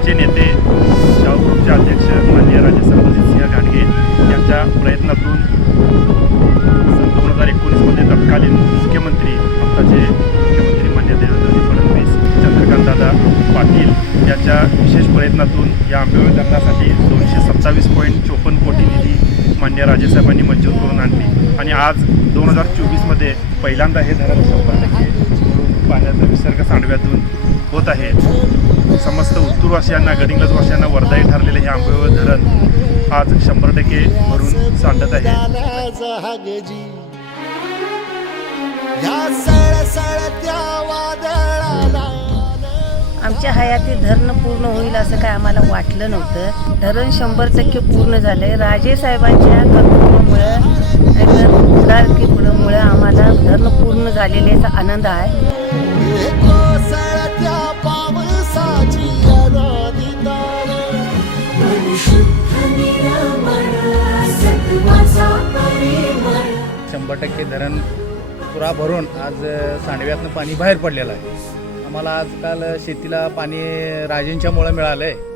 आमचे नेते शाहू ग्रुपचे अध्यक्ष माननीय राजे सिंह घाटगे यांच्या प्रयत्नातून सन दोन हजार एकोणीसमध्ये तत्कालीन मुख्यमंत्री आत्ताचे मुख्यमंत्री मान्य देवेंद्रजी फडणवीस चंद्रकांतदादा पाटील यांच्या विशेष प्रयत्नातून या आंबेवळी धरणासाठी दोनशे सत्तावीस पॉईंट चोपन्न कोटी निधी मान्य राजेसाहेबांनी मंजूर करून आणली. आणि आज दोन हजार चोवीसमध्ये पहिल्यांदा हे धरण शंभर टक्के पाण्याचा विसर्ग सांडवे समस्त गडिंगलजवासियांना गडिंग्लजवासियांना वरदायी ठरलेले हे आंबेव धरण आज शंभर टक्के भरून सांडत आहे. आमच्या हयाती धरण पूर्ण होईल असं काय आम्हाला वाटलं नव्हतं. धरण शंभर टक्के पूर्ण झालंय. राजे साहेबांच्या कर्तृत्वामुळं नाहीतर पुढारकीमुळं आम्हाला धरण पूर्ण झालेल्याचा आनंद आहे. शंभर टक्के धरण पुरा भरून आज सांडव्यातनं पाणी बाहेर पडलेलं आहे. आम्हाला आजकाल शेतीला पाणी राजेंच्यामुळं मिळालं आहे